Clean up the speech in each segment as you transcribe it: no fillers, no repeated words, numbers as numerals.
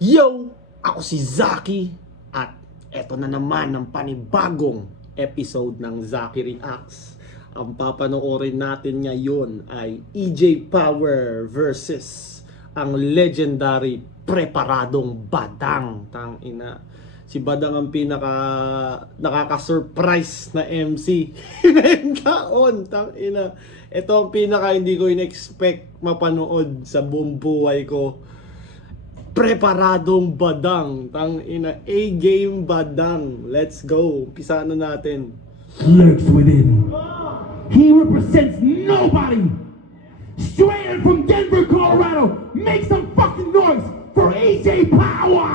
Yo! Ako si Zaki at eto na naman ang panibagong episode ng Zaki Reacts. Ang papanoorin natin ngayon ay EJ Power versus ang legendary preparadong Badang. Tangina. Si Badang ang nakaka-surprise na MC ngayong taon. Tangina. Ito ang pinaka hindi ko in-expect mapanood sa buong buhay ko. Preparadong Badang. Tangina, A-game Badang. Let's go. Umpisa na natin. Lurks within. He represents nobody. Straight in from Denver, Colorado. Make some fucking noise for AJ Power!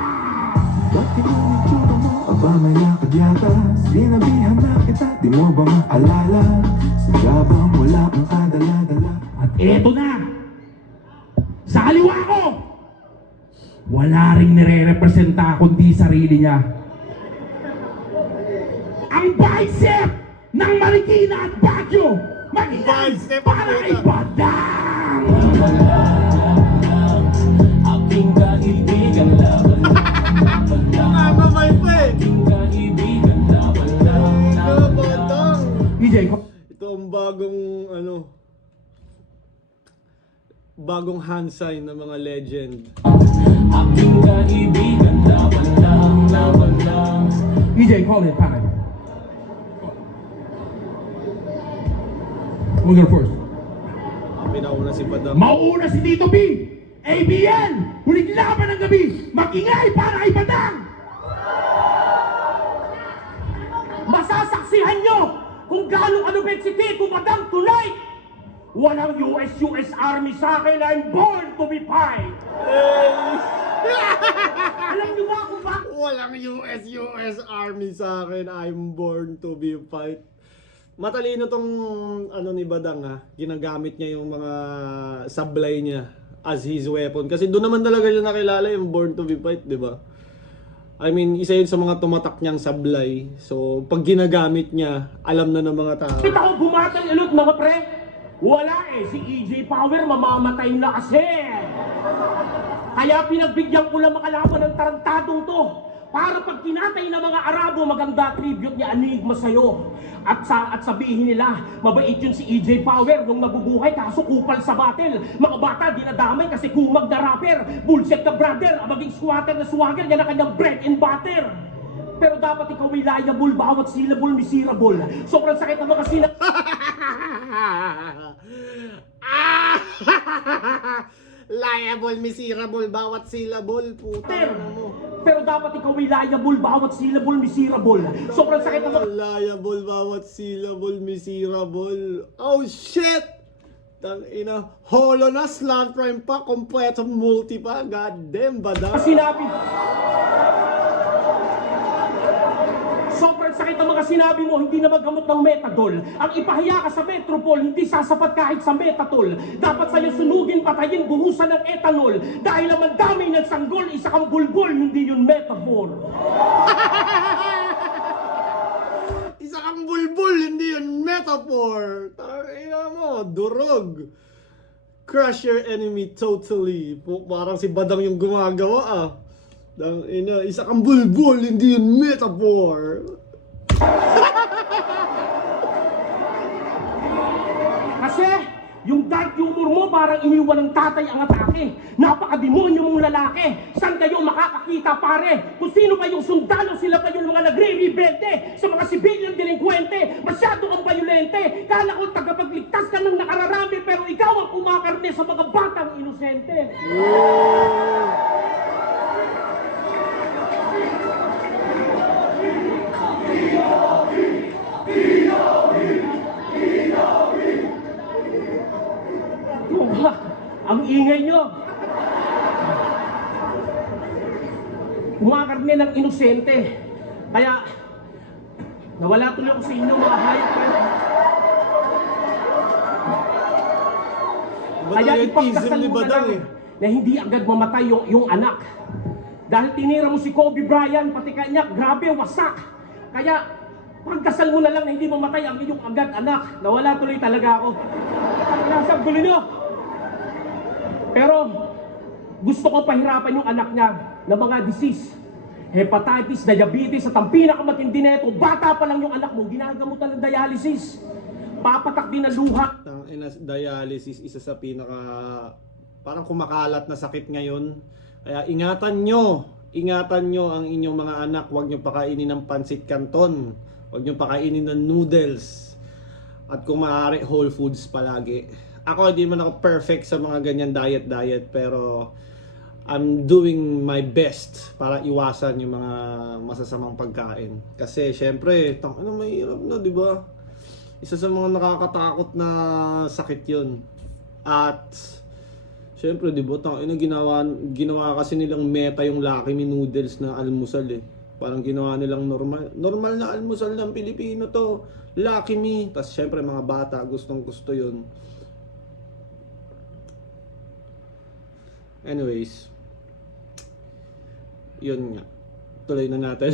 Ba't yung itsura mo? Aba may lakad yata. Sinabihan na kita, di mo ba maalala? Sagabang wala kang kadala-dala. At eto na! Sa kaliwa ko! Wala ring nire-representa kundi sarili niya. Ang bicep ng Marikina at Baguio! Mag-inang Bicep, para kay puta. Badang! Aking kaibigan laban Mamay pa eh. Aking kaibigan laban Badang. EJ, Ito ang bagong hand sign ng mga legend. Aking kaibigan laban lang EJ, call it, pare. We'll go first. Pinauna si Badang. Mauuna si Tito B! ABN! Huling laban ng gabi! Mag-ingay para kay Badang! Masasaksihan nyo kung gaano kalupit si Tito Badang tonight! Walang US Army sa akin, I'm born to be fight! Alam nyo ba kung bakit? Walang US Army sa akin. I'm born to be fight. Matalino tong ni Badang ha. Ginagamit niya yung mga sablay niya as his weapon. Kasi doon naman talaga niya nakilala yung born to be fight, di ba? I mean, isa yun sa mga tumatak niyang sablay. So, pag ginagamit niya, alam na ng mga tao. Kita ko bumatay ulit mga pre! Wala eh, si EJ Power mamamatay na kasi! Kaya pinagbigyan ko lang makalaban ng tarantadong to para pag tinatay ng mga Arabo, maganda tribute niya Enigma sa'yo. At sabihin nila, mabait yun si EJ Power nung nabubuhay kaso kupal sa battle. Mga bata, dinadamay kasi kumag na rapper. Bullshit na brother, ang maging squatter na swagger, yan ang kanyang bread and butter. Pero dapat ikaw reliable, bawat syllable miserable. Sobrang sakit ng mga Liable, miserable, bawat syllable, puta na mo. Pero dapat ikaw reliable, bawat syllable miserable. Sobrang sakit ng mga Liable, bawat syllable, miserable. Oh shit! Tangina, holo na, slant prime pa, kompleto multi pa, goddamn, Badang. sinabi. Sobrang sakit ang mga sinabi mo, hindi na maggamot ng Metadol. Ang ipahiya ka sa Metropol, hindi sasapat kahit sa Metatol. Dapat sa'yo sunugin, patayin, buhusan ng ethanol. Dahil ang mandami ng sanggol, isa kang bulbul, hindi yun metaphor. Isa kang bulbul, hindi yun metaphor. Tangina mo, durog. Crush your enemy totally. Parang si Badang yung gumagawa ah. Tangina, isa kang bulbul, hindi yun metaphor. Kasi, yung dark humor mo parang iniwan ng tatay ang atake. Napakademonyo mong lalaki. Saan kayo makakakita pare? Kung sino pa yung sundalo, sila pa yung mga nagre-rebelde sa mga sibilyang delinkwente. Masyado kang bayolente. Kala ko tagapagligtas ka ng nakararami pero ikaw ang kumakarne sa mga batang inosente. Ang ingay nyo. Kumakarne ng inosente. Kaya, nawala tuloy ako sa inyo mga hayop. Kaya ipagdasal ni mo na Badang lang na hindi agad mamatay yung anak. Dahil tinira mo si Kobe Bryant, pati kanya, grabe, wasak. Kaya, pagdasal mo na lang na hindi mamatay ang iyong agad anak. Nawala tuloy talaga ako. Nasa gulo nyo. Pero, gusto ko pahirapan yung anak niya ng mga disease. Hepatitis, diabetes, at ang pinakamatindi nito, bata pa lang yung anak mo, ginagamutan ng dialysis. Papatak din ng luha. Dialysis, isa sa pinaka parang kumakalat na sakit ngayon. Kaya ingatan nyo ang inyong mga anak. Huwag nyo pakainin ng pansit canton, huwag nyo pakainin ng noodles, at kung maaari whole foods palagi. Ako hindi man ako perfect sa mga ganyan diet, pero I'm doing my best para iwasan yung mga masasamang pagkain. Kasi syempre, mahirap na, di ba? Isa sa mga nakakatakot na sakit yun. At syempre, di ba, ginawa kasi nilang meta yung Lucky Me noodles na almusal eh. Parang ginawa nilang normal na almusal ng Pilipino to, Lucky Me. Tapos syempre mga bata, gustong gusto yun. Anyways, yun nga. Tuloy na natin.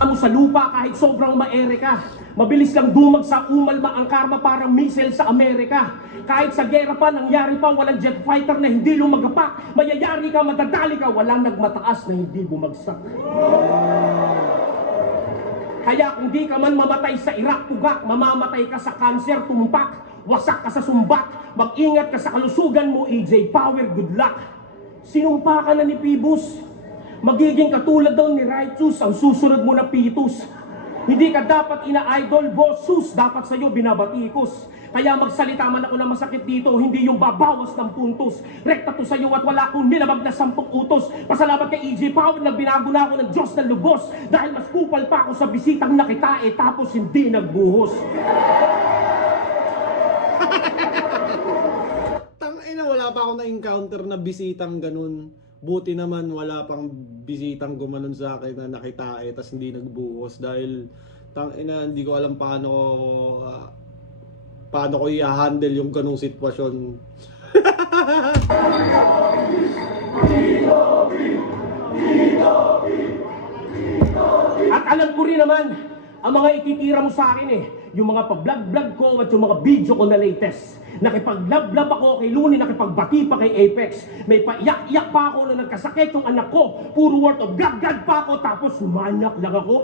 Mo sa lupa kahit sobrang maere ka. Mabilis kang dumagsa, umalma ang karma parang missile sa Amerika. Kahit sa gera pa, nangyari pa, walang jet fighter na hindi lumagapak. Mayayari ka, madadali ka, walang nagmataas na hindi bumagsak. Kaya kung di ka man mamatay sa Iraq, tugak, mamamatay ka sa cancer, tumpak, wasak ka sa sumbat, mag-ingat ka sa kalusugan mo, EJ Power, good luck. Sinumpa ka na ni Phoebus. Magiging katulad daw ni Righteous ang susunod mo na Pitus. Hindi ka dapat ina-idol, bossus, dapat sa'yo binabatikos. Kaya magsalita man ako na masakit dito, hindi yung babawas ng puntos. Rekta to sa'yo at wala akong nilabag na 10 utos. Pasalamat kay EJ Power na binago na ako ng Diyos na lubos. Dahil mas kupal pa ako sa bisitang nakitae tapos hindi nagbuhos. Tangina, wala pa ako na-encounter na bisitang ganun. Buti naman wala pang bisitang gumanon sa akin na nakitae tas hindi nagbuhos dahil tangina hindi ko alam paano ko i-handle yung ganung sitwasyon. At alam ko rin naman, ang mga ititira mo sa akin yung mga pag-vlog ko at yung mga video ko na latest. Nakipag-love ako kay Looney, nakipagbati pa kay Apex. May paiyak-iyak pa ako na nagkasakit yung anak ko. Puro word of God pa ako, tapos manyak lang ako.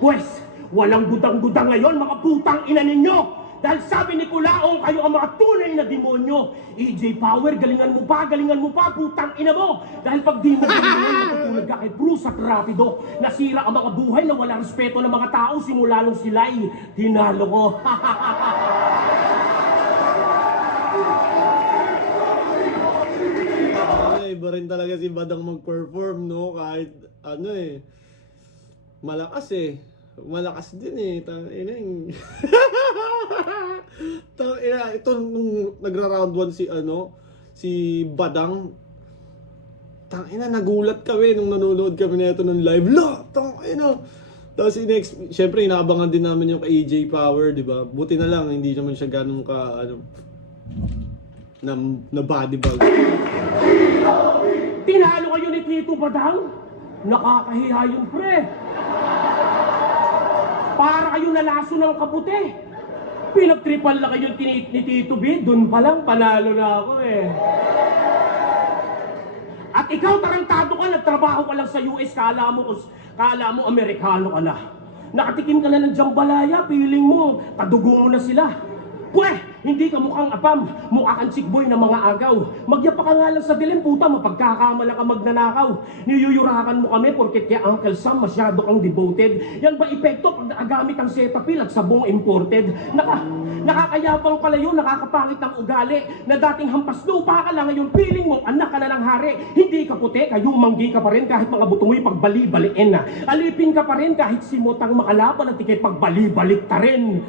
Pues, walang gudang-gudang ngayon, mga putang ina ninyo! Dahil sabi ni Kulaong, kayo ang mga tunay na demonyo. EJ Power, galingan mo pa, putang ina mo! Dahil pag di mo galingan, matutulad ka kay Bruce at Rapido. Nasira ang mga buhay na walang respeto ng mga tao, simula nung sila'y tinalo ko. Iba rin talaga si Badang mag-perform, no? Kahit malakas malakas din tangina yung tangina ito nung nagra-round 1 si Badang, tangina nagulat kami nung nanonood kami nito ng live. Tangina, tapos syempre inaabangan din namin yung kay EJ Power, di ba? Buti na lang hindi naman siya ganun ka na body bag. Tinalo kayo ni Tito Badang? Nakakahiya yun, pre. Para kayo nalaso ng kaputi. Pinagtripan lang kayo ni Tito B, dun pa lang panalo na ako At ikaw tarantado ka, nagtrabaho ka lang sa US, kala mo Amerikano ka na. Nakatikim ka na ng jambalaya, feeling mo, kadugo mo na sila. Pweh, hindi ka mukhang apam, mukha kang chickboy na mga agaw. Magyapa ka nga lang sa dilim, puta, mapagkakamala ka magnanakaw. Niyuyurakan mo kami porket kay Uncle Sam masyado kang devoted. Yan ba epekto pag nakagamit ang Cetaphil at sabong imported? Nakakayabang pala yun, nakakapangit ng ugali. Na dating hampas lupa ka lang, ngayon feeling mo, anak ka na ng hari. Hindi ka puti, kayumanggi ka pa rin kahit mga buto mo'y pagbali-baliin na. Alipin ka pa rin kahit simotang makalaban at ikay pagbali-balik ta rin.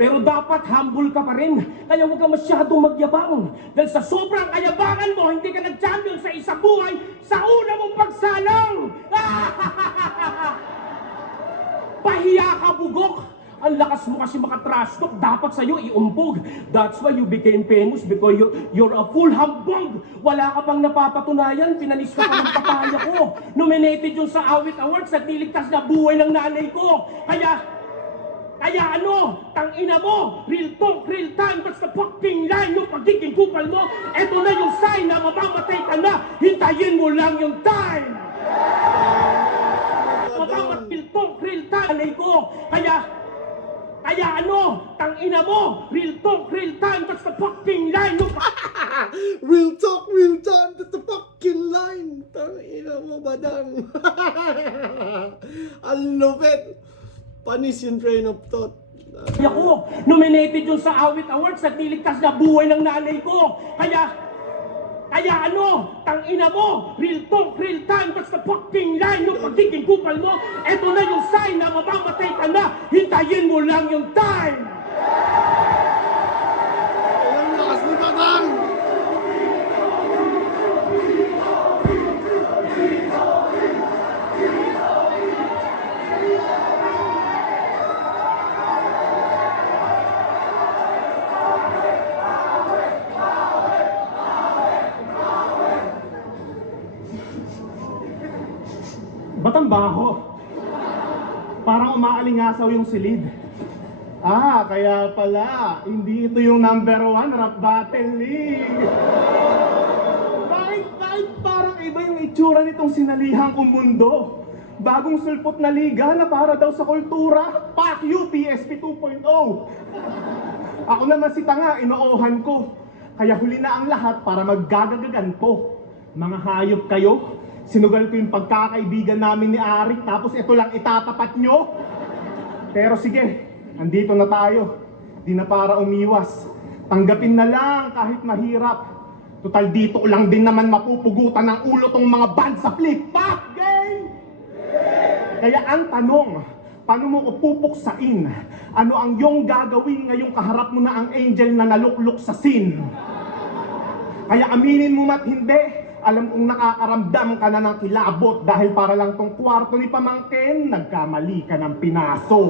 Pero dapat humble ka pa rin. Kaya huwag ka masyadong magyabang. Dahil sa sobrang kayabangan mo, hindi ka nag-champion sa isang buhay sa una mong pagsalang! Pahiya ka, bugok! Ang lakas mo kasi makatrash talk, dapat sa'yo iumpog. That's why you became famous, because you're a full humbug. Wala ka pang napapatunayan, pinanis ka pa ng papaya ko. Nominated yun sa Awit Awards at niligtas na buhay ng nanay ko. Kaya Kaya ano, tangina mo, real talk, real time, that's the fucking line, yung pagiging kupal mo, eto na yung sign na mamamatay ka na, hintayin mo lang yung time! Mamamatay, real talk, real time, alay ko, kaya ano, tangina mo, real talk, real time, that's the fucking line, yung Real talk, real time, that's the fucking line. Tangina mo, badang. Ang lupit. Panis yung train of thought. ako, nominated yun sa Awit Awards at niligtas na buhay ng nanay ko. Kaya ano, tangina mo, real talk, real time, that's the fucking line, yung pagiging kupal mo, eto na yung sign na mamamatay ka na, hintayin mo lang yung time! Ang lakas ni badang. Ba't ang baho? Parang umaalingasaw yung silid. Kaya pala, hindi ito yung number 1 rap battle league. Bakit parang iba yung itsura nitong sinalihan kong mundo? Bagong sulpot na liga na para daw sa kultura. Fuck you, PSP 2.0. Ako naman si tanga, inoohan ko. Kaya huli na ang lahat para maggagagaganto. Mga hayop kayo. Sinugal ko yung pagkakaibigan namin ni Arik, tapos ito lang itatapat nyo. Pero sige, andito na tayo. Di na para umiwas. Tanggapin na lang kahit mahirap. Total dito ko lang din naman mapupugutan ng ulo tong mga band sa flip-flop game! Kaya ang tanong, paano mo ko pupuksain? Ano ang iyong gagawin ngayong kaharap mo na ang angel na naluklok sa sin? Kaya aminin mo mat hindi, alam kong nakakaramdam ka na ng kilabot dahil para lang tong kwarto ni Pamangkin, nagkamali ka ng pinaso.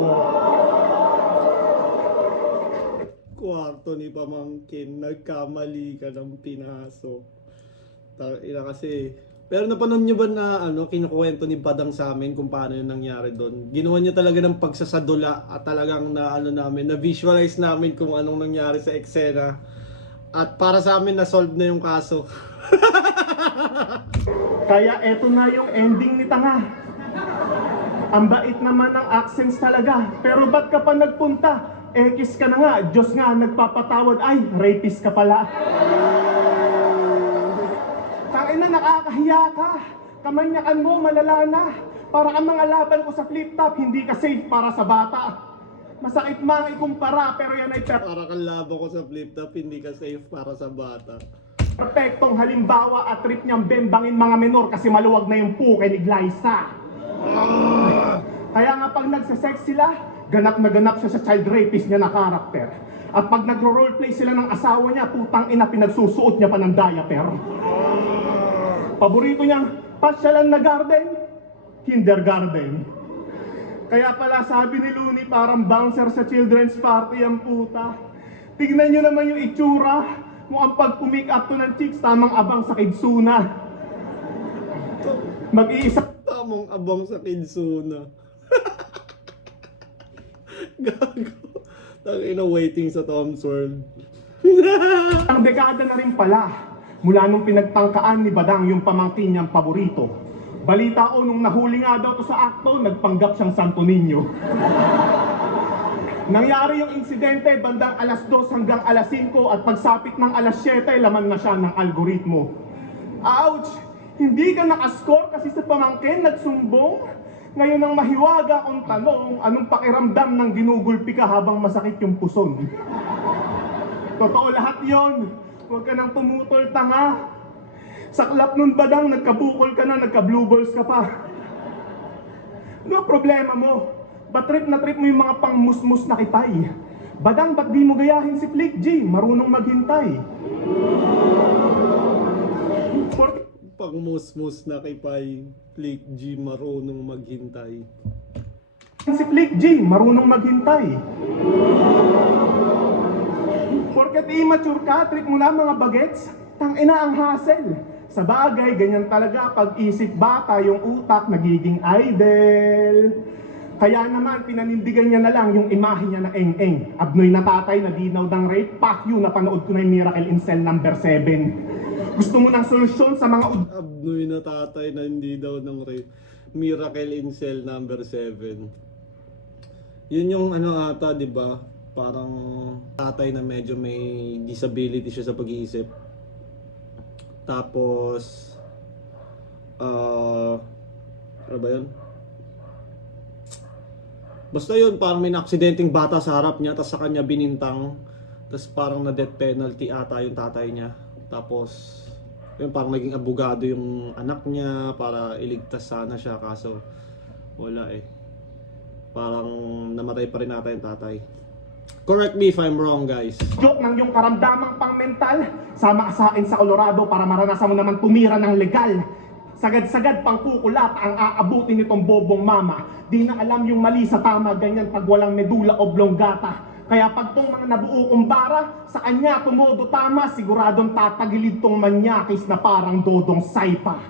Kwarto ni Pamangkin, nagkamali ka ng pinaso. Tangina kasi. Pero napanood nyo ba na kinukwento ni Badang sa amin kung paano yung nangyari doon? Ginawa niya talaga ng pagsasadula at talagang na-visualize namin kung anong nangyari sa eksena. At para sa amin, na-solve na yung kaso. Kaya eto na yung ending ni Tanga. Ang bait naman ng accents talaga. Pero ba't ka pa nagpunta? Ekis ka na nga, Diyos nga nagpapatawad. Ay, rapist ka pala. Tangina, nakakahiya ka. Kamanyakan mo, malala na. Para ang mga laban ko sa flip-top, hindi ka safe para sa bata. Masakit mang ikumpara, pero yan ay Para kang laban ko sa flip-top, hindi ka safe para sa bata. perfectong halimbawa at trip niyang bembangin mga menor kasi maluwag na yung puke ni Glyza. Kaya nga pag nagsasex sila, ganap na ganap siya sa child rapist niya na karakter. At pag nagro-roleplay sila ng asawa niya, putang ina, pinagsusuot niya pa ng diaper. Paborito niyang pasyalan na garden, kindergarten. Kaya pala sabi ni Looney, parang bouncer sa children's party ang puta. Tignan niyo naman yung itsura. Mukhang pag pumick up to ng chicks, tamang abang sa kidsuna. Mag-iisa Tamang abang sa kidsuna. Gago. Tangina, waiting sa Tom's World. ang dekada na rin pala. Mula nung pinagtangkaan ni Badang yung pamangkin niyang paborito. Balita o nung nahuli nga daw to sa akto, nagpanggap siyang Santo Niño. Nangyari yung insidente bandang alas 2 hanggang alas 5 at pagsapit ng alas 7, laman na siya ng algoritmo. Ouch! Hindi ka nakascore kasi sa pamangkin nagsumbong? Ngayon ang mahiwaga akong tanong, anong pakiramdam ng ginugulpi ka habang masakit yung puson? Totoo lahat yon. Huwag ka nang tumutol, tanga. Saklap nun Badang, nagkabukol ka na, nagka-blue balls ka pa. Ano ang problema mo? Ba't trip na trip mo yung mga pangmusmus na kitay? Badang, ba't di mo gayahin si Flick G? Marunong maghintay. Pang musmus na kipay, Flick G marunong maghintay. Si Flick G, marunong maghintay. Porket immature ka, trip mo na mga bagets, tangina ang hassle. Sa bagay, ganyan talaga pag isip bata, yung utak nagiging idle. Kaya naman, pinanindigan niya na lang yung imahe niya na eng-eng. Abnoy na tatay na dinaw ng rape, fuck you, napanood ko na yung Miracle in Cell number 7. Gusto mo ng solusyon sa mga Abnoy na tatay na hindi daw ng rape. Miracle in Cell number 7. Yun yung ano ata, di ba? Parang tatay na medyo may disability siya sa pag-iisip. Tapos, ano ba yun? Basta yun, parang may na-aksidenteng bata sa harap niya, tapos sa kanya binintang. Tapos parang na death penalty ata yung tatay niya. Tapos, yun, parang naging abogado yung anak niya para iligtas sana siya, kaso wala eh. Parang namatay pa rin ata yung tatay. Correct me if I'm wrong, guys. joke ng yung karamdamang pang-mental, sama ka sa akin sa Colorado para maranasan mo naman tumira ng legal. Sagad-sagad pang kukulat ang aabutin nitong bobong mama. Di na alam yung mali sa tama, ganyan pag walang medula oblongata. Kaya pag tong mga nabuo kong bara, sa kanya tumodo tama, siguradong tatagilid tong manyakis na parang dodong saipa.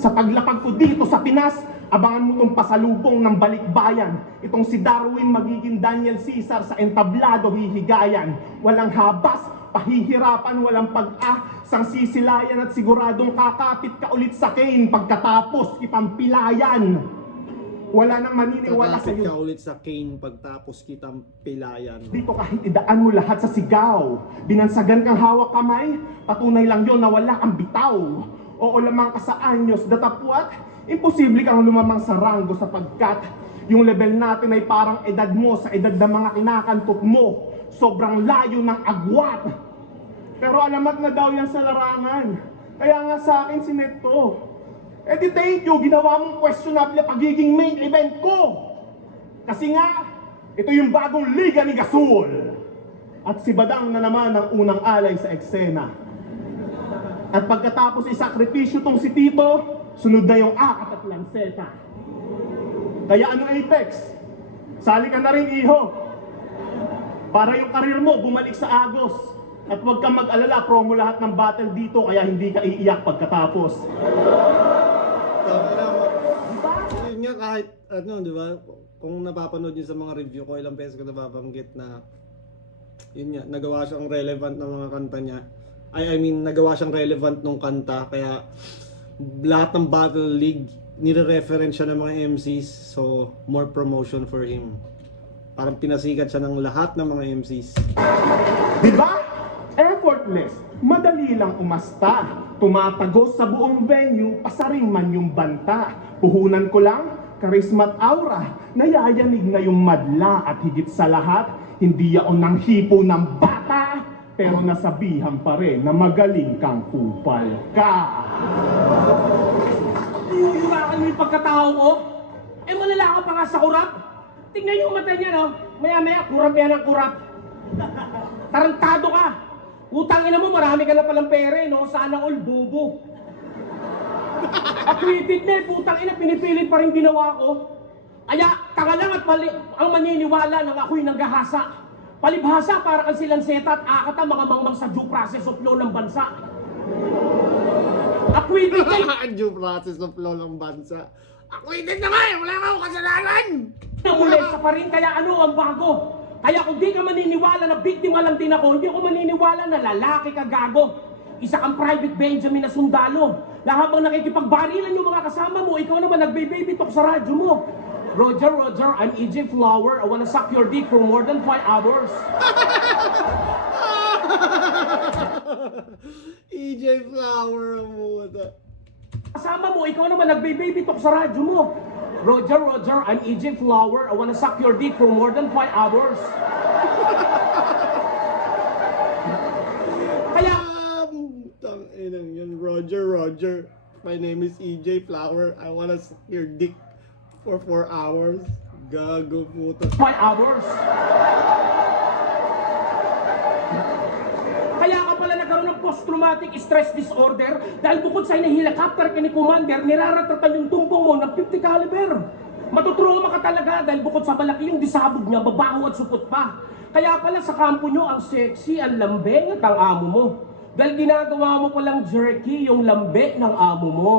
Sa paglapag ko dito sa Pinas, abangan mo tong pasalubong ng balikbayan. Itong si Darwin magiging Daniel Caesar sa entablado hihigayan. Walang habas, pahihirapan, walang sang sisilayan at siguradong kakapit ka ulit sa Kane pagkatapos kitang pilayan. Wala nang maniniwala sa Kakapit ka iyo. ulit sa Kane pagtapos kitang pilayan. Dito kahit idaan mo lahat sa sigaw, binansagan kang hawak kamay, patunay lang yon na wala kang bitaw. Oo lamang ka sa anyos, datapwat, imposible kang lumamang sa ranggo sapagkat yung level natin ay parang edad mo sa edad ng mga kinakantot mo. Sobrang layo ng agwat. Pero alamat na daw yan sa larangan. Kaya nga sa akin sineto. Eh di thank you, ginawa mong questionable pagiging main event ko. Kasi nga, ito yung bagong liga ni Gasol. At si Badang na naman ang unang alay sa eksena. At pagkatapos isakripisyo tong si Tito, sunod na yung akat at lanseta. Kaya ano Apex? Sali ka na rin iho. Para yung karir mo bumalik sa Agos. At huwag kang mag-alala, promo lahat ng battle dito kaya hindi ka iiyak pagkatapos. Yun nga kahit ano, di ba? Kung napapanood niyo sa mga review ko, ilang beses ko nababanggit na yun nga, nagawa siyang relevant ng mga kanta niya. I mean, nagawa siyang relevant nung kanta, kaya lahat ng Battle League, nire-reference siya ng mga MCs, so more promotion for him. Parang pinasikat siya ng lahat ng mga MCs. Di ba? Effortless, madali lang umasta. Tumatagos sa buong venue, pasaring man yung banta. Puhunan ko lang, charisma at aura, nayayanig na yung madla. At higit sa lahat, hindi yaon ng hipo ng bata, pero nasabihan pa rin na magaling kang kupal ka. Yuyurakan mo yung pagkatao ko? Eh malala ka pa nga sa kurap. Tingnan yung mata niya, no? Maya-maya, kurap yan ang kurap. Tarantado ka. Utang ina mo, marami ka na palang pere, no? Sana all bobo. Acquitted na eh, putang ina, pinipilit pa rin ginawa ko. Kaya, tanga lang at ang maniniwala ng ako'y nanggahasa. Palibhasa para kang silang seta at akat ang mga mangmang sa due process of law ng bansa. Acquitted na Due process of law ng bansa. Acquitted na nga eh! Wala nga akong kasalanan! Namulesa pa rin, kaya ano ang bago? Kaya kung di ka maniniwala na biktima lang din ako, hindi ako maniniwala na lalaki ka gago. Isa kang Private Benjamin na sundalo. Na habang nakikipagbarilan yung mga kasama mo, ikaw naman nagbe-baby talk sa radyo mo. Roger, Roger, I'm EJ Flower. I wanna suck your dick for more than 5 hours. EJ Flower ang muta. Kasama mo, ikaw naman nagbe-baby talk sa radyo mo. Roger, Roger, I'm EJ Flower. I wanna suck your dick for more than 5 hours. Kaya, Tanginang yun, Roger, Roger. My name is EJ Flower. I wanna suck your dick for 4 hours. Gago puta. 5 hours. Kaya ka pala nagkaroon ng post-traumatic stress disorder dahil bukod sa helicopter ka ni Commander, niraratratan yung tumbong mo ng 50 caliber. Matutroma ka talaga dahil bukod sa malaki yung disabog niya, babaho at supot pa. Kaya pala sa kampo nyo, ang sexy, ang lambeng at ang amo mo. Dahil ginagawa mo palang jerky yung lambe ng amo mo.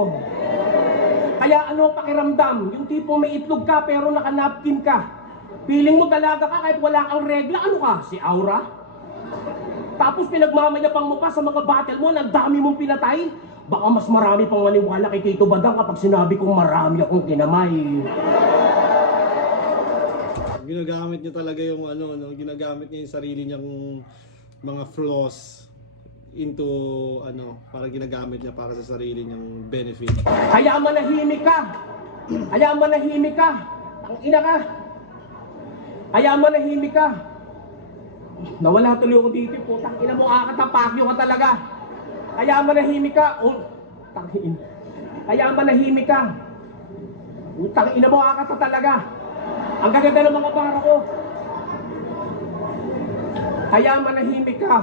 Kaya ano pakiramdam? Yung tipong may itlog ka pero naka-napkin ka. Feeling mo dalaga ka kahit wala kang regla. Ano ka? Si Aura? Tapos pinagmamayabang mo pa sa mga battle mo, ang dami mong pinatay. Baka mas marami pang maniwala kay Tito Badang kapag sinabi kong marami akong kinamay. Ginagamit niya talaga yung ginagamit niya yung sarili niyang mga flaws into para ginagamit niya para sa sarili niyang benefit. Kaya manahimik ka. Kaya manahimik ka. Ang ina ka. Kaya manahimik ka. Nawala tuloy ako dito. Putang ina mo, kakatapakyo ka talaga. Kaya manahimik ka. Tangin. Kaya manahimik ka. Utang ina mo, kakata talaga. Ang gaganda ng mga para ko. Kaya manahimik ka.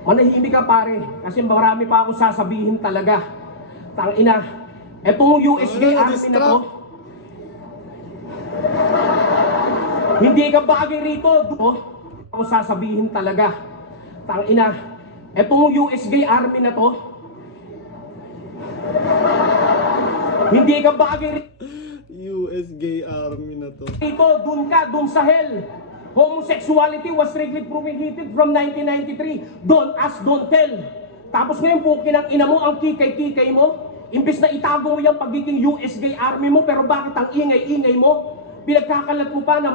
Manahimik ka pare. Kasi marami pa ako sasabihin talaga. Tangina. Etong USG Army na to. Hindi ka bagay rito. Ako sasabihin talaga. Tangina. Etong USG Army na to. Hindi ka bagay rito. US gay army na to. Dun ka, dun sa hell. Homosexuality was strictly prohibited from 1993. Don't ask, don't tell. Tapos ngayon po, kinang-ina mo ang kikay-kikay mo. Imbis na itago mo yung pagiging US gay army mo, pero bakit ang ingay-ingay mo? Pinagkakalat mo pa na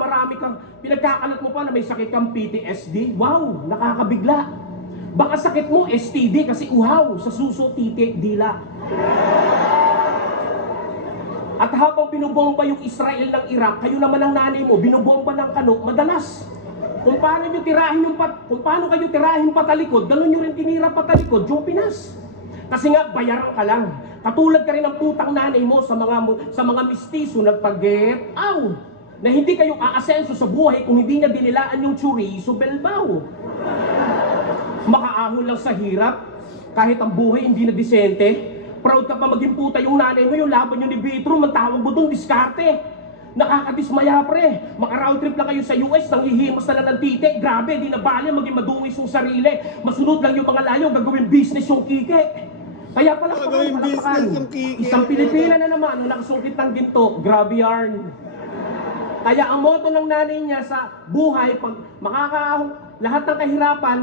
pinagkakalat mo pa na may sakit kang PTSD. Wow, nakakabigla. Baka sakit mo STD kasi uhaw sa suso, titik, dila. At habang binubomba yung Israel ng Iraq, kayo naman ang nanay mo, binubomba ng Kano, madalas. Kung paano kayo tirahin patalikod, gano'n nyo rin tinira patalikod, yung Pinas. Kasi nga, bayaran ka lang. Katulad ka rin ng putang nanay mo sa mga mistiso nagpag-get out. Na hindi kayo aasenso sa buhay kung hindi niya dinilaan yung chorizo belbao. Makaahon lang sa hirap, kahit ang buhay hindi na disente. Proud ka pa maging puta yung nanay mo, yung laban nyo ni Bitro, ang tawag mo doon, diskarte. Nakakadismaya pre. Maka-round trip lang kayo sa US, nanghihimas na lang ng titi. Grabe, di na bali, maging madungis yung sarili. Masunod lang yung mga layo, gagawin business yung kike. Kaya pala Gagawin business yung kike. Isang Pilipina na naman, nakasungkit ng ginto, grabe yarn. Kaya ang motto ng nanay niya sa buhay, pag makakaahon, lahat ng kahirapan,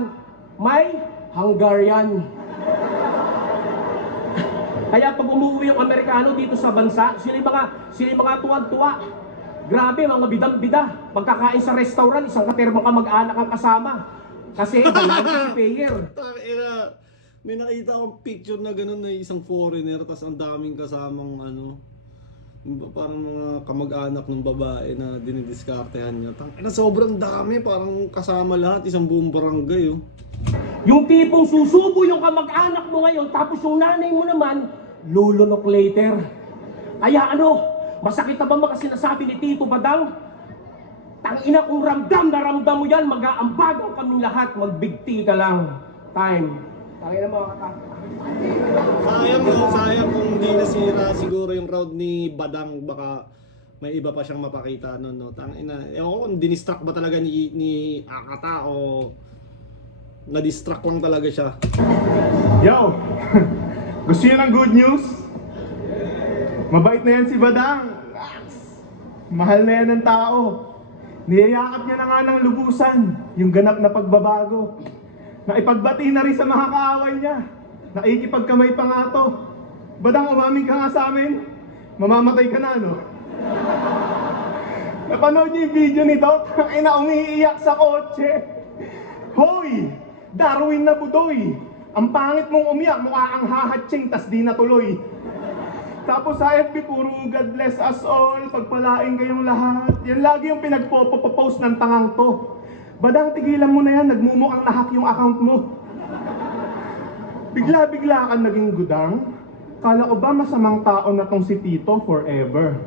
may Hungarian. Kaya pag umuwi yung Amerikano dito sa bansa, sila yung mga tuwag-tuwa. Grabe, mga bidang-bida. Pagkakain sa restaurant, isang katermong kamag-anak ang kasama. Kasi balance si payer. Tangina, may nakita akong picture na gano'n na isang foreigner, tas ang daming kasamang parang mga kamag-anak ng babae na dinidiskartehan niya. Tangina, sobrang dami, parang kasama lahat, isang buong barangay. Yung tipong susubo yung kamag-anak mo ngayon, tapos yung nanay mo naman, lulunok later. Kaya masakit na ba kasi sinasabi ni Tito Badang? Tangina, kung ramdam na ramdam mo yan, mag-aambagan kaming lahat, magbigti ka lang. Time. Tangina mo, Sayang kung hindi nasira siguro yung crowd ni Badang, baka may iba pa siyang mapakita nun, no? Tangina, ewan ko kung dinistract ba talaga ni Akata o na-distract lang talaga siya. Yo! Gusto niyo ng good news? Mabait na yan si Badang. Mahal na yan ng tao. Niyayakap niya na nga ng lubusan yung ganap na pagbabago. Naipagbati na rin sa mga kaaway niya. Naikipagkamay pa nga to. Badang, umaming ka nga sa amin. Mamamatay ka na, no? Napanood niyo yung video nito? Ay na umiiyak sa kotse. Hoy! Darwin na budoy! Ang pangit mong umiyak, mukha kang hahatsing, tas di natuloy. Tapos sa FB, puro God bless us all, pagpalain kayong lahat. Yan lagi yung pinagpo-post ng tangang to. Badang, tigilan mo na yan, nagmumukhang nahack yung account mo. Bigla-bigla ka naging gudang. Kala ko ba masamang tao na tong si Tito forever?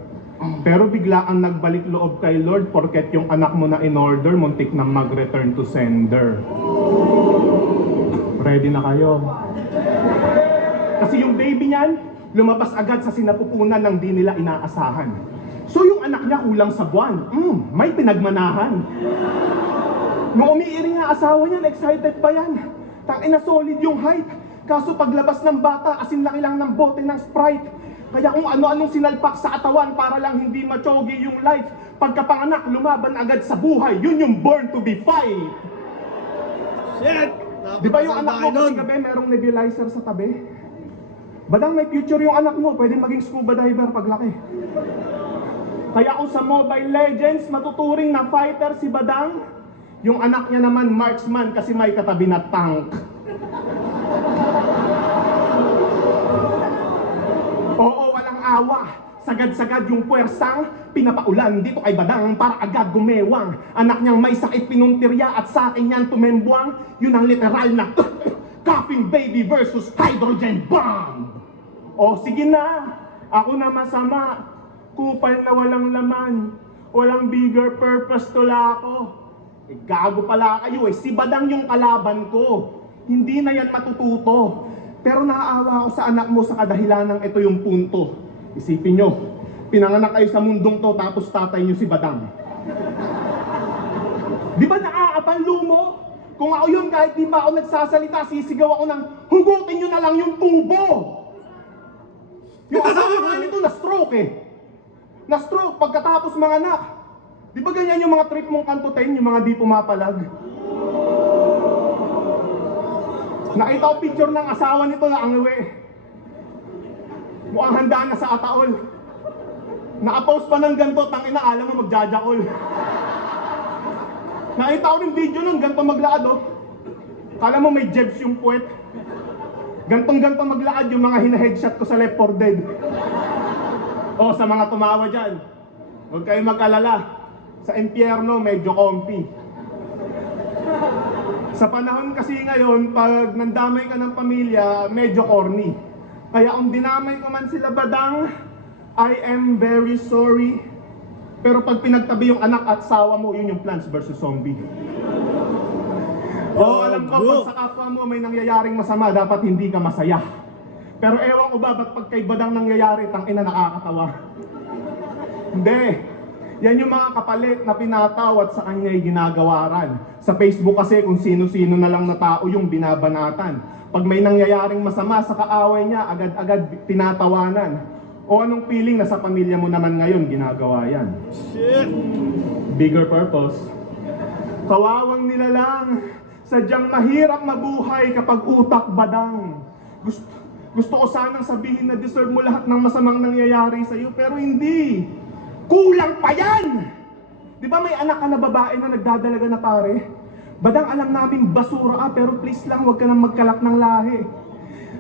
Pero bigla kang nagbalik loob kay Lord porket yung anak mo na in-order, muntik na mag-return to sender. Ready na kayo? Kasi yung baby niyan, lumabas agad sa sinapupunan ng di nila inaasahan. So yung anak niya kulang sa buwan. May pinagmanahan. Nung umiiring nga asawa niya, excited pa yan. Tangina solid yung height. Kaso paglabas ng bata, asin laki lang ng bote ng Sprite. Kaya kung ano-anong sinalpak sa katawan para lang hindi machogi yung life, pagkapanganak, lumaban agad sa buhay. Yun yung born to be fight. Shit! Di ba yung anak mo kasi gabi, merong nebulizer sa tabi? Badang may future yung anak mo, pwede maging scuba diver paglaki. Kaya kung sa Mobile Legends, matuturing na fighter si Badang, yung anak niya naman marksman kasi may katabi na tank. Oo, walang awa. Sagad-sagad yung puwersang pinapaulan dito kay Badang para agad gumewang. Anak niyang may sakit pinuntirya at sa akin yan tumembuang. Yun ang literal na coughing baby versus hydrogen bomb. O sige na, ako na masama. Kupal na walang laman. Walang bigger purpose tula ako. Eh, gago pala kayo eh. Si Badang yung kalaban ko. Hindi na yan matututo. Pero naaawa ako sa anak mo sa kadahilanang ito yung punto. Isipin nyo, pinanganak kayo sa mundong to tapos tatay nyo si Badang. Di ba nakakapanlo mo? Kung ako yun, kahit di pa ako nagsasalita, sisigaw ako ng hugutin nyo na lang yung tubo! Yung asawa nga nito na-stroke eh. Na-stroke pagkatapos mga anak. Di ba ganyan yung mga trip mong kanto 10, yung mga di pumapalag? Nakita ko picture ng asawa nito na angwe. Mukhang handa na sa ataol. Nakapost pa ng ganito, tangina, alam mo magjajakol. Nakita ko rin video nun, ganito maglakad oh. Kala mo may jebs yung puwet. Gantong-ganto maglakad yung mga hina-headshot ko sa Left 4 Dead. O sa mga tumawa dyan, huwag kayong mag-alala. Sa impyerno, medyo comfy. Sa panahon kasi ngayon, pag nandamay ka ng pamilya, medyo corny. Kaya kung dinamay ko man sila Badang, I am very sorry. Pero pag pinagtabi yung anak at sawa mo, yun yung Plants vs. Zombie. Alam ko, pag sa kapwa mo may nangyayaring masama, dapat hindi ka masaya. Pero ewan ko ba, ba't pag kay Badang nangyayari, tangina nakakatawa? Hindi. Yan yung mga kapalit na pinatawat sa kanya'y ginagawaran. Sa Facebook kasi kung sino-sino na lang na tao yung binabanatan. Pag may nangyayaring masama sa kaaway niya, agad-agad tinatawanan. O anong feeling na sa pamilya mo naman ngayon ginagawa yan? Shit! Bigger purpose. Kawawang nila lang. Sadyang mahirap mabuhay kapag utak Badang. Gusto ko sanang sabihin na deserve mo lahat ng masamang nangyayari sa'yo, pero hindi. Kulang pa yan! Di ba may anak ka na babae na nagdadalaga na pare? Badang alam namin basura pero please lang huwag ka nang magkalak ng lahi.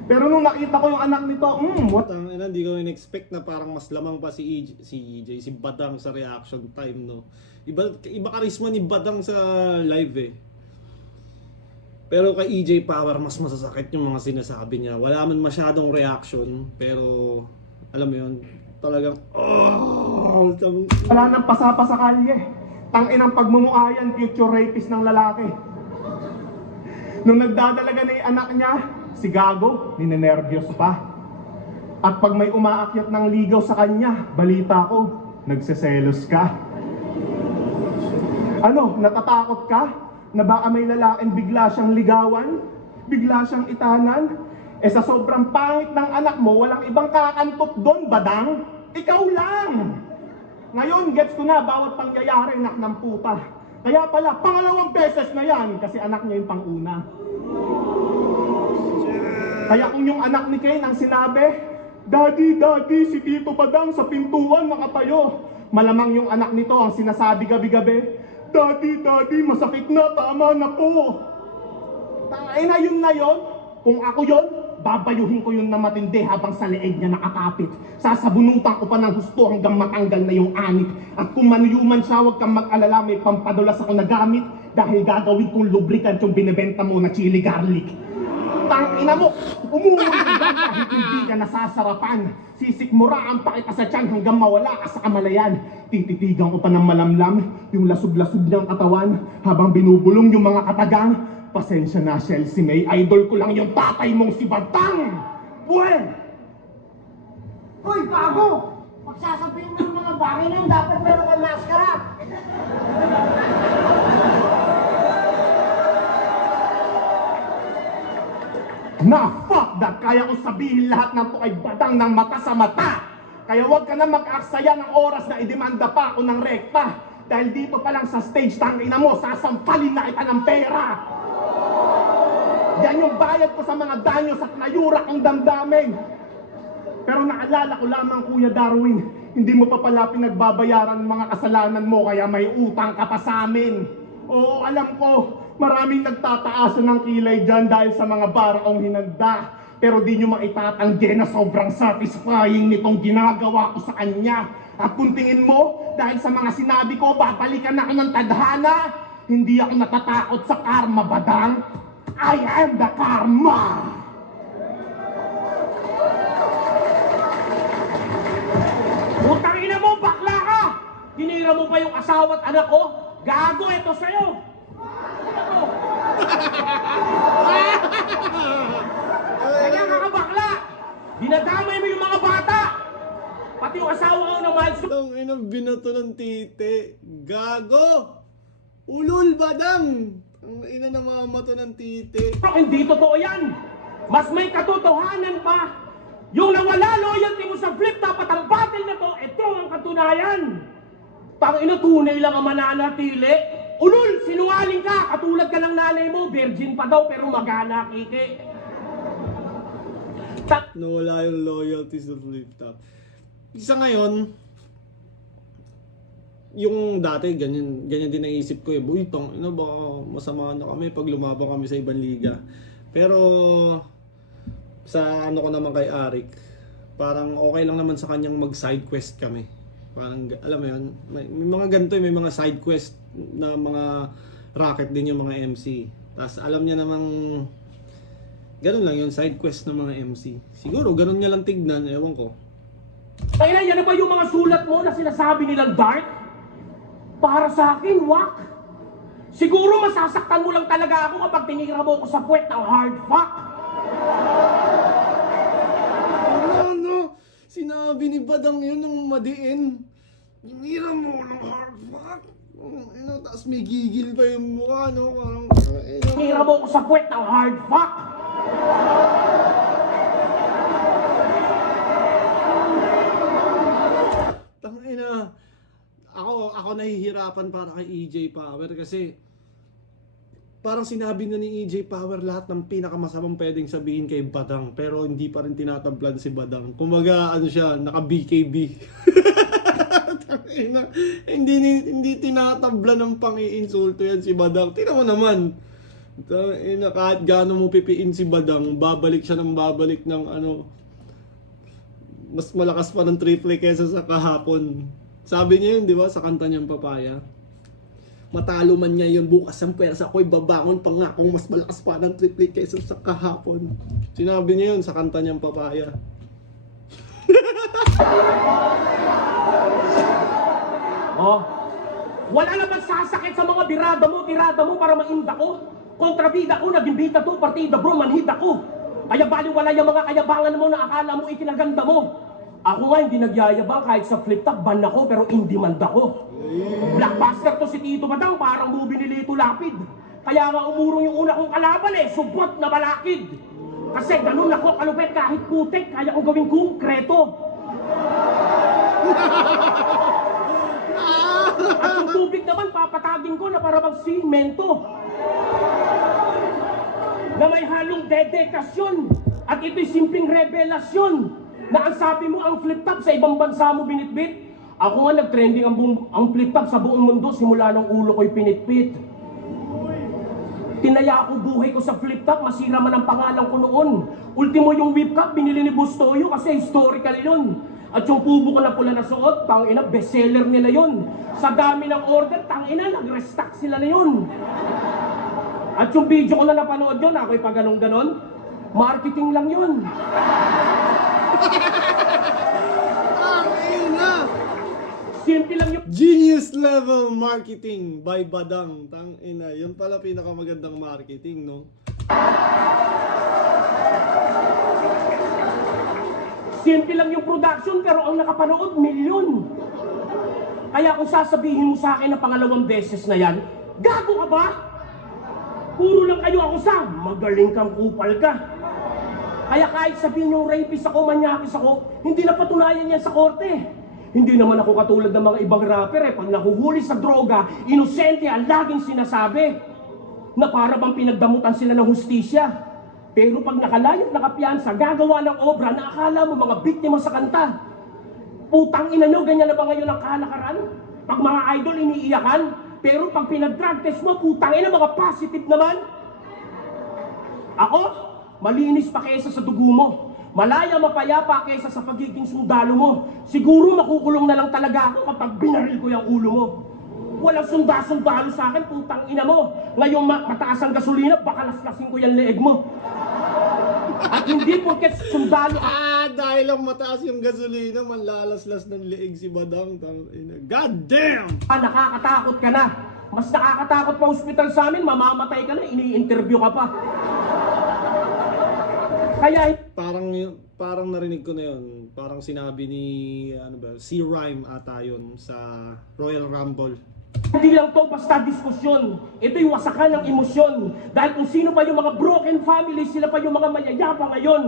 Pero nung nakita ko yung anak nito, what? Hindi ko in-expect na parang mas lamang pa si Badang sa reaction time, no? Iba karisma ni Badang sa live eh. Pero kay EJ Power, mas masasakit yung mga sinasabi niya. Wala man masyadong reaction, pero alam mo yun, talagang Wala nang pasapa sa kalye. Tangin ang pagmumuayan, future rapist ng lalaki. Nung nagdadalaga na yung anak niya, si Gago, ninenervyos pa. At pag may umaakyat ng ligaw sa kanya, balita ko, nagseselos ka. Ano, natatakot ka? Na baka may lalaking bigla siyang ligawan? Bigla siyang itanan? Eh sa sobrang pangit ng anak mo, walang ibang kakantot doon, Badang? Ikaw lang! Ngayon, gets ko na bawat pangyayari, anak ng puta. Kaya pala, pangalawang beses na yan, kasi anak niya yung panguna. Kaya kung yung anak ni Kane ang sinabi, Daddy, Daddy, si Tito Badang sa pintuan nakatayo. Malamang yung anak nito ang sinasabi gabi-gabi, Daddy, Daddy, masakit na, tama na po. Tangay na yun. Kung ako yun, babayuhin ko yun na matindi habang sa leeg niya nakakapit. Sasabunutan ko pa ng husto hanggang matanggal na yung anit. At kung manuyuman siya, huwag kang mag-alala, may pampadulas ako na gamit dahil gagawin kong lubricant yung binibenta mo na chili garlic. Tangina mo, umuwi ka dahil hindi ka nasasarapan. Sisikmura ang pakita sa tiyan hanggang mawala ka sa kamalayan. Tititigan ko pa ng malamlam yung lasog-lasog niyang katawan habang binubulong yung mga katagang. Pasensya na, Chelsea May. Idol ko lang yung tatay mong si Badang! Buwan! Hoy, bago! Pagsasabihin ng mga bagay na yun, dapat meron kang maskara! Na fuck that! Kaya ko sabihin lahat ng to kay Badang ng mata sa mata! Kaya huwag ka na mag-aksaya ng oras na idemanda pa ako ng rekta! Dahil dito pa lang sa stage, tangina mo, sasampalin na kita ng pera! Yan yung bayad ko sa mga danyo sa nayura kong damdamin! Pero naalala ko lamang, Kuya Darwin, hindi mo pa pala pinagbabayaran ang mga kasalanan mo kaya may utang ka pa sa amin. Oo, alam ko, maraming nagtataasan ng kilay dyan dahil sa mga baraong hinanda. Pero di nyo maitatanggi na sobrang satisfying nitong ginagawa ko sa kanya. At kung tingin mo, dahil sa mga sinabi ko, babalikan ako ng tadhana, hindi ako natatakot sa karma, Badang. I am the karma! Putang ina mo, bakla ka! Tinira mo pa yung asawa at anak ko? Gago, ito sa'yo! Ito! Kaya ka bakla! Dinadamay mo yung mga bata! Pati yung asawa ko na mahal sa... Tang ina, binato ng titi. Gago! Ulul, Badang! Ang ina na mamato ng titi. Pero hindi totoo yan! Mas may katotohanan pa! Yung nawala loyalty mo sa flip top at ang battle na to, ito ang katunayan! Tangina, tunay lang ang mananatili. Ulul, sinungaling ka! Katulad ka ng nanay mo, virgin pa daw pero magana, kiki. Nawala yung loyalty sa flip top. Isa ngayon, yung dati, ganyan din naisip ko eh. Uy, ina, baka masama na kami pag lumabang kami sa ibang liga. Pero, sa ano ko naman kay Arik, parang okay lang naman sa kanyang mag-side quest kami. Parang, alam mo yun, may mga ganito, may mga side quest na mga racket din yung mga MC. Tapos alam niya namang, ganun lang yung side quest ng mga MC. Siguro, ganun niya lang tignan, ewan ko. Kaya yan na ba yung mga sulat mo na sinasabi nilang dark? Para sa akin, wak. Siguro masasaktan mo lang talaga ako kapag tinira mo ako sa puwet ng hard fuck. Ano? Sinabi ni Badang yun ng madiin. Hinira mo ng hard fuck. Tapos may gigil pa yung mukha, no? Parang, Tinira mo ako sa puwet ng hard fuck. Tangina. Ako nahihirapan para kay EJ Power kasi parang sinabi na ni EJ Power lahat ng pinakamasamang pwedeng sabihin kay Badang pero hindi pa rin tinatablan si Badang. Kumaga ano siya, naka BKB. Tangina, hindi tinatablan ng pang-iinsulto yan si Badang. Tingnan mo naman. Tangina, kahit gaano mo pipiin si Badang, babalik siya ng babalik ng ano, mas malakas pa ng triple kesa sa kahapon. Sabi niya yun, di ba, sa kanta niyang Papaya. Matalo man niya yun, bukas ang pwersa ko'y babangon pa nga kung mas malakas pa ng triple kesa sa kahapon. Sinabi niya yun sa kanta niyang Papaya. Oh, wala naman sasakit sa mga birada mo para mainda ko. Kontrabida ko, naging bita to, partida bro, manhida ko. Kaya baliwala yung mga kayabangan mo na akala mo ikinaganda mo. Ako nga hindi nagyayabang kahit sa flip top ban ako pero hindi man ako. Blockbuster to si Tito Badang, parang movie ni Lito Lapid. Kaya nga umurong yung una kong kalaban eh, subot na balakid. Kasi ganun ako kalupet kahit putek, kaya kong gawing konkreto. At yung tubig naman, papatagin ko na para mag-simento. Na may halong dedikasyon. At ito'y simpleng revelasyon. Na ang sabi mo, ang flip top sa ibang bansa mo binitbit. Ako nga nag-trending ang flip top sa buong mundo simula ng ulo ko'y pinitpit. Tinaya ko buhay ko sa flip top, masira man ang pangalan ko noon. Ultimo yung whip cup, binili ni Bustoyo kasi historical yun. At yung pubo ko na pula na suot, tangina, bestseller nila yun. Sa dami ng order, tangina, nag-restock sila na yun. At yung video ko na napanood yun, ako'y pa ganon-ganon, marketing lang yun. Simple lang yung... Genius level marketing by Badang. Tangina, yun pala pinakamagandang marketing, no? Simple lang yung production pero ang nakapanood, milyon. Kaya kung sasabihin mo sa akin na pangalawang beses na yan, gago ka ba? Puro lang kayo ako sa magaling kang kupal ka. Kaya kahit sabihin yung rapist ako, manyakis ako, hindi na patunayan yan sa korte. Hindi naman ako katulad ng mga ibang rapper pag nahuhuli sa droga, inosente ang laging sinasabi na para bang pinagdamutan sila ng hustisya. Pero pag nakalayat nakapiyansa, gagawa ng obra na akala mo mga biktima sa kanta. Putang ina nyo, ganyan na ba ngayon ang kalakaran? Pag mga idol iniiyakan, pero pag pinag-drug test mo, putang ina, mga positive naman. Ako, malinis pa kaysa sa dugo mo. Malaya mapayapa kaysa sa pagiging sundalo mo. Siguro makukulong na lang talaga ako kapag binaril ko yung ulo mo. Walang sundalo sa akin, putang ina mo. Ngayon mataas ang gasolina, baka laslasin ko yung leeg mo. At hindi porket sundalo ka. Dahil lang mataas yung gasolina, manlalaslas ng leeg si Badang. God damn! Nakakatakot ka na. Mas nakakatakot pa hospital sa amin, mamamatay ka na, ini-interview ka pa. Kaya Parang narinig ko na yun. Parang sinabi ni si Rhyme ata yun sa Royal Rumble. hindi lang to basta diskusyon. Ito'y wasakan ng emosyon. Dahil kung sino pa yung mga broken families, sila pa yung mga mayayapa ngayon.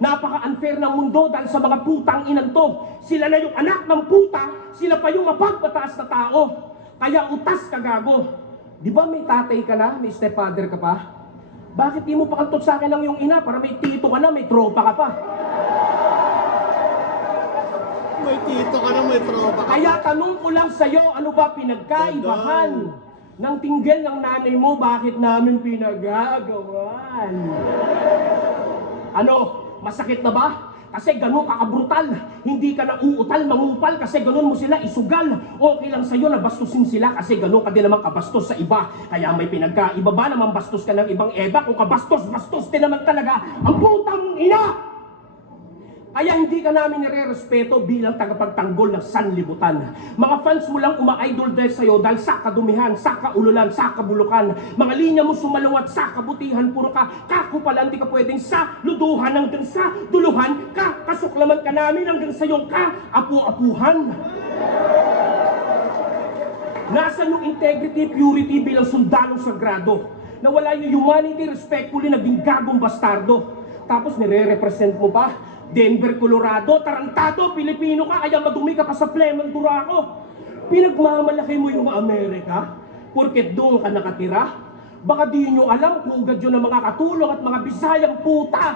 Napaka-unfair ng mundo dahil sa mga putang inan to. Sila na yung anak ng puta, sila pa yung mapagpataas na tao. Kaya utas ka gago. Di ba may tatay ka na, may stepfather ka pa? Bakit di mo pakantot sa akin ng yung ina para may tito ka na, may tropa ka pa? May tito ka na, may tropa ka. Kaya tanong ko lang sa'yo, ano ba pinagkaibahan ng tinggel ng nanay mo, bakit namin pinagagawan? Ano, masakit na ba? Kasi ganun ka kabrutal. Hindi ka na uutal, mangupal kasi ganun mo sila isugal. Okay lang sa'yo na bastusin sila kasi ganun ka din naman kabastos sa iba. Kaya may pinagkaiba ba naman bastos ka ng ibang Eva kung kabastos-bastos din naman talaga ang putang ina! Kaya hindi ka namin nire-respeto bilang tagapagtanggol ng sanlibutan. Mga fans mo lang uma-idol dahil sa'yo dahil sa kadumihan, sa kaululan, sa kabulukan. Mga linya mo sumalawat sa kabutihan, puro ka kakupalan, di ka pwedeng sa luduhan hanggang sa duluhan. Kasuklaman ka namin hanggang sa iyong ka-apu-apuhan. Nasaan yung integrity, purity bilang sundalong sagrado? Nawala yung humanity, respectfully, naging gagong bastardo. Tapos nire-represent mo pa Denver, Colorado, tarantado, Pilipino ka, kaya madumi ka pa sa Fleming Duraco. Pinagmamalaki mo yung Amerika, porket doon ka nakatira. Baka di nyo alam, pugad yun ng mga katulong at mga Bisayang puta.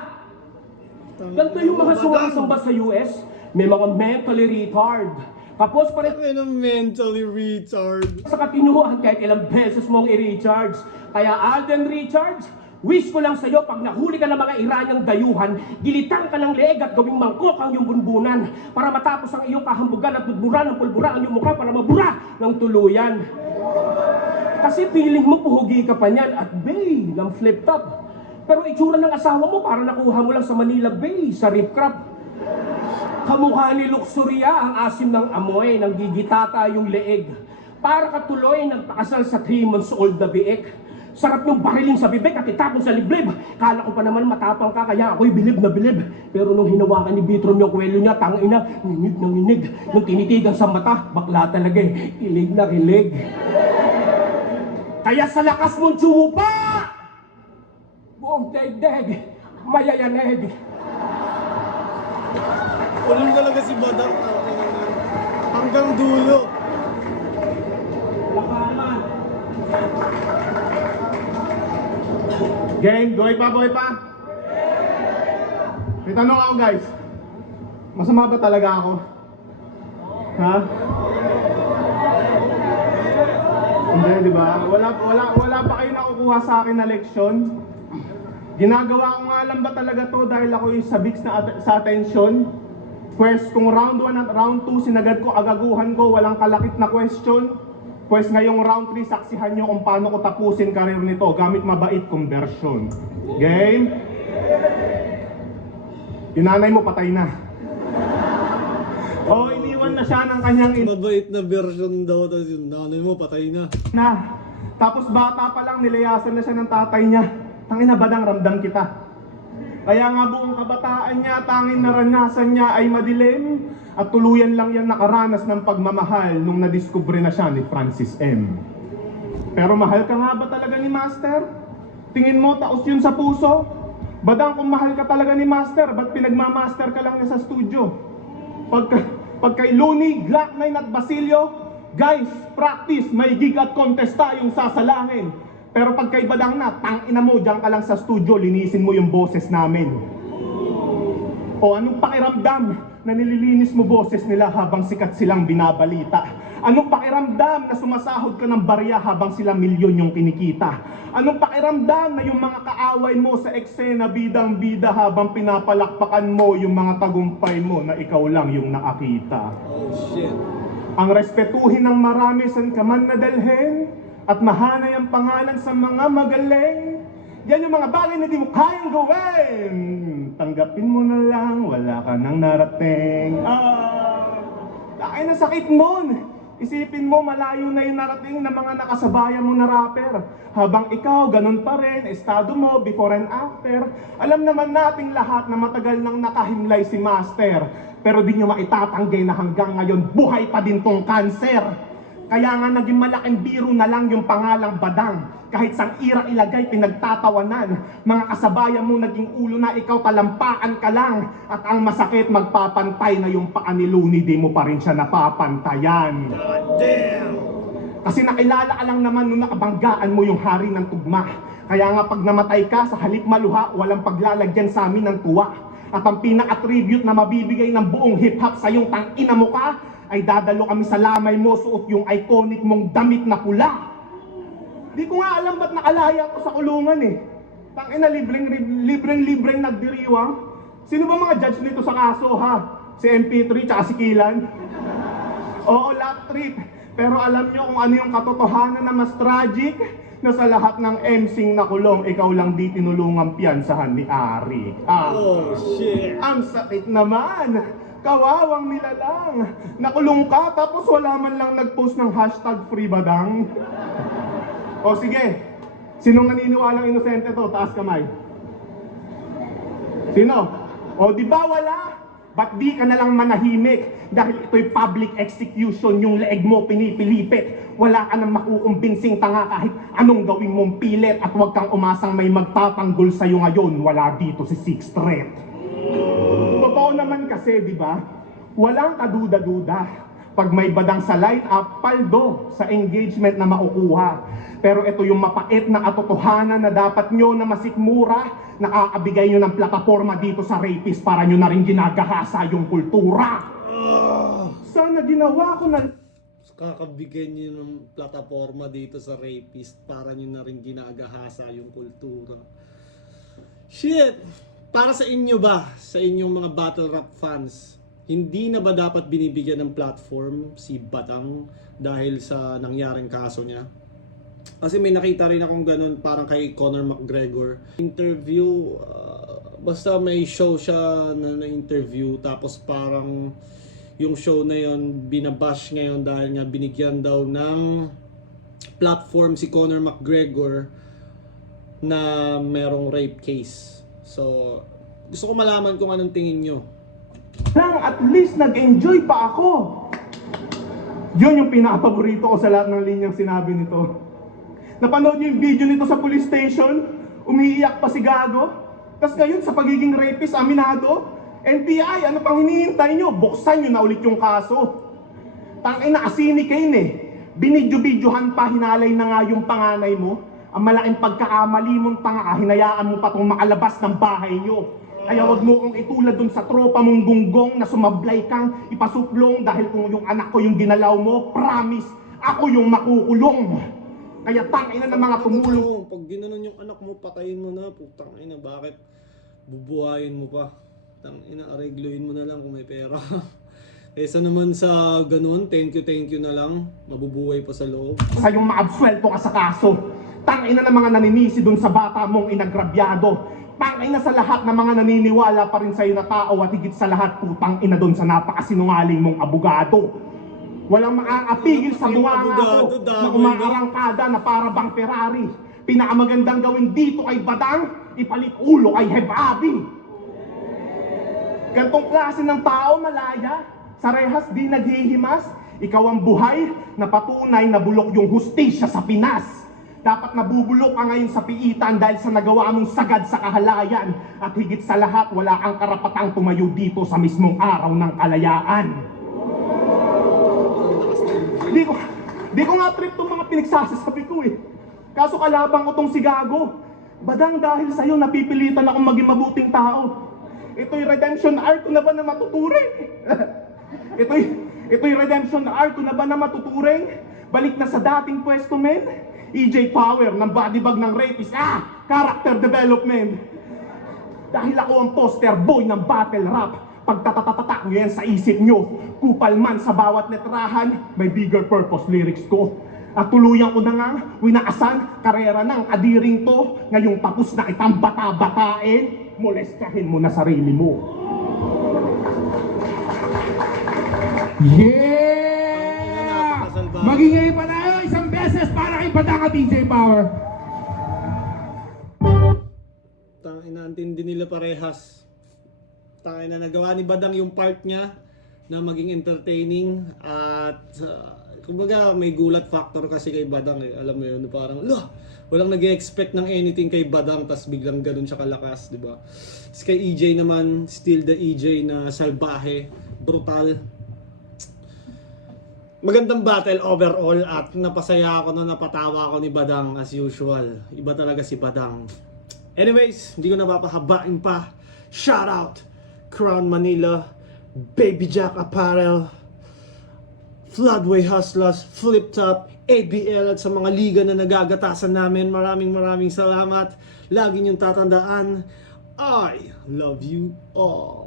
Ganito yung mga sumasamba sa US, may mga mentally retard. Tapos pa rin Ano mentally retard? sa katinuhan kahit ilang beses mong i-recharge. Kaya Alden Richards, wish ko lang sa'yo, pag nahuli ka ng mga Iranyang dayuhan, gilitan ka ng leeg at gawing mangkok ang iyong bunbunan para matapos ang iyong kahambugan at budbura ng pulbura ang iyong mukha para mabura ng tuluyan. Kasi feeling mo puhugi ka pa niyan at bay ng flip top. Pero itsura ng asawa mo para nakuha mo lang sa Manila Bay, sa Rip Crab. Kamukha ni Luxuria ang asim ng amoy, ng gigitata yung leeg. Para katuloy nagpakasal sa 3 months old na biik. Sarap yung barilin sa bibig at itapon sa liblib. Kala ko pa naman matapang ka, kaya ako'y bilib na bilib. Pero nung hinawakan ni Vitro yung kwelyo niya, tangina, nginig na nginig. Nung tinitigan sa mata, bakla talaga eh. Kilig na kilig. Kaya sa lakas mong tsumupa, buong degdeg, mayayaneg. Ulong talaga si Badang. Hanggang dulo. Lakaman. Game, buhay pa? May tanong ako guys. Masama ba talaga ako? Ha? Hindi, di ba? Wala pa kayo nakukuha sa akin na leksyon. Ginagawa ko nga lang ba talaga to dahil ako yung sabik sa atensyon? Kung round 1 at round 2 sinagad ko, agaguhan ko, walang kalakip na question. Pues ngayong round 3, saksihan nyo kung paano ko tapusin karir nito gamit mabait conversion. Game? Yung nanay mo patay na. Oh, iniwan na siya ng kanyang Mabait na version daw, tapos yung nanay mo patay na. Tapos bata pa lang, nilayasan na siya ng tatay niya. Tangina Badang, ramdam kita. Kaya nga buong kabataan niya, tanging naranasan niya ay madilim. At tuluyan lang yan nakaranas ng pagmamahal nung nadiskubre na siya ni Francis M. Pero mahal ka nga ba talaga ni Master? Tingin mo taos yun sa puso? Badang, kung mahal ka talaga ni Master, ba't pinagmamaster ka lang niya sa studio? Pag kay Looney, Glock 9 at Basilio, guys, practice, may gig at contest tayong sasalangin. Pero pag kay Badang na, tangina mo, diyan ka lang sa studio, linisin mo yung boses namin. O anong pakiramdam na nililinis mo boses nila habang sikat silang binabalita? Anong pakiramdam na sumasahod ka ng barya habang sila milyon yung kinikita? Anong pakiramdam na yung mga kaaway mo sa eksena bidang-bida habang pinapalakpakan mo yung mga tagumpay mo na ikaw lang yung nakakita? Oh shit. Ang respetuhin ng marami saan ka man nadalhin at mahanay ang pangalan sa mga magaling. Yan yung mga bagay na di mo kayang gawin. Tanggapin mo na lang, wala ka nang narating. Ay, nasakit nun. Isipin mo, malayo na yung narating ng mga nakasabayan mo na rapper. Habang ikaw, ganun pa rin, estado mo, before and after. Alam naman nating lahat na matagal nang nakahimlay si Master. Pero di nyo maitatanggay na hanggang ngayon, buhay pa din tong cancer. Kaya nga naging malaking biro na lang yung pangalang Badang. Kahit sang ira ilagay, pinagtatawanan. Mga kasabayan mo naging ulo na, ikaw talampaan ka lang. At ang masakit, magpapantay na yung paa ni Looney, di mo pa rin siya napapantayan. God damn! Kasi nakilala ka lang naman nung nakabanggaan mo yung hari ng tugma. Kaya nga pag namatay ka, sa halip maluha, walang paglalagyan sa amin ng tuwa. At ang pinaka-tribute na mabibigay ng buong hip-hop sa yung tangina mo ka, ay dadalo kami sa lamay mo, suot yung iconic mong damit na pula. Di ko nga alam ba't nakalaya ko sa kulungan eh. Tangina, libreng nagdiriwang. Sino ba mga judge nito sa kaso ha? Si MP3 tsaka si Kilan? Oo, lap trip. Pero alam nyo kung ano yung katotohanan na mas tragic? Na sa lahat ng MCing nakulong, ikaw lang di tinulungang piyansahan ni Ari. Oh shit! Ang sakit naman! Kawawang nilalang! Nakulong ka tapos wala man lang nag-post ng hashtag #FreeBadang. O sige, sinong naniniwalang inosente to? Taas kamay. Sino? O di ba wala? Ba't di ka na lang manahimik? Dahil ito'y public execution, yung leeg mo pinipilipit. Wala ka nang makukumbinsing tanga kahit anong gawin mong pilit. At huwag kang umasang may magtatanggol sa'yo ngayon. Wala dito si Sixth Threat. Totoo naman kasi, di ba? Walang kaduda-duda. Pag may Badang sa line-up, paldo sa engagement na makukuha. Pero ito yung mapait na katotohanan na dapat nyo na masikmura, nakakabigay nyo ng plataforma dito sa rapist para nyo na rin ginagahasa yung kultura. Sana ginawa ko na... Kakabigyan niyo ng plataforma dito sa rapist para niyo na rin ginagahasa yung kultura. Shit! Para sa inyo ba, sa inyong mga battle rap fans, hindi na ba dapat binibigyan ng platform si Badang dahil sa nangyaring kaso niya? Kasi may nakita rin akong ganun parang kay Conor McGregor. Interview, basta may show siya na interview tapos parang yung show na yon binabash ngayon dahil nga binigyan daw ng platform si Conor McGregor na merong rape case. So, gusto ko malaman kung anong tingin nyo. Lang, at least nag-enjoy pa ako. Yun yung pinapaborito ko sa lahat ng linyang sinabi nito. Napanood niyo yung video nito sa police station? Umiiyak pa si Gago? Tapos ngayon sa pagiging rapist, aminado? NBI, ano pang hinihintay nyo? Buksan nyo na ulit yung kaso. Tangina, asini Kane eh. Binidyo-bidyohan pa, hinalay na nga yung panganay mo. Ang malaking pagkakamali mong tanga, hinayaan mo pa itong makalabas ng bahay nyo. Kaya wag mo kong itulad dun sa tropa mong gunggong na sumablay kang ipasuplong dahil kung yung anak ko yung ginalaw mo, promise, ako yung makukulong. Kaya tangina ng mga tumulong. Pag ginanon yung anak mo, patayin mo na. Putang ina, bakit bubuhayin mo pa? Tangina, aregluin mo na lang kung may pera. Kesa naman sa ganun, thank you na lang. Mabubuhay pa sa loob. Sa yung maabsuelto ka sa kaso. Tangina ng mga naninisi dun sa bata mong inagrabyado. Tangina sa lahat ng mga naniniwala pa rin sa'yo na tao at higit sa lahat putang ina dun sa napakasinungaling mong abogado. Walang makakapigil sa bunganga ko na umaarangkada na para bang Ferrari. Pinakamagandang gawin dito kay Badang, ipalit ulo kay Hebabi. Gantong klase ng tao malaya, sa rehas di naghihimas. Ikaw ang buhay na patunay na bulok yung hustisya sa Pinas. Dapat nabubulok ka ngayon sa piitan dahil sa nagawa mong sagad sa kahalayan. At higit sa lahat, wala kang karapatang tumayo dito sa mismong araw ng kalayaan. Di ko nga trip tong mga pinagsasasabi ko eh. Kaso kalabang ko tong si Gago. Badang dahil sa'yo napipilitan akong maging mabuting tao. Ito'y redemption arc ko na ba na matuturing? Ito'y redemption arc ko na ba na matuturing? Balik na sa dating pwesto, men. EJ Power ng bodybag ng rapist. Character development. Dahil ako ang poster boy ng battle rap. Pagtatatatak nyo yan sa isip nyo. Kupal man sa bawat letrahan, may bigger purpose lyrics ko. At tuluyan ko na nga, winaasan, karera ng kadiring to. Ngayong tapos na kitang bata-batain, molestahin mo na sarili mo. Yeah! Magingay pa tayo isang beses para kay Badang at DJ Power. Tangina, intindi nila parehas. Tangina, nagawa ni Badang yung part niya na maging entertaining at kumbaga may gulat factor kasi kay Badang eh. Alam mo yun, parang walang nag-expect ng anything kay Badang tas biglang ganun siya kalakas, di ba? Kay EJ naman, still the EJ na salbahe, brutal. Magandang battle overall at napasaya ako na napatawa ako ni Badang as usual. Iba talaga si Badang. Anyways, hindi ko napapahabain pa. Shout out Crown Manila, Baby Jack Apparel, Floodway Hustlers, Flip Top, ABL at sa mga liga na nagagatasan namin. Maraming salamat. Lagi niyong tatandaan, I love you all.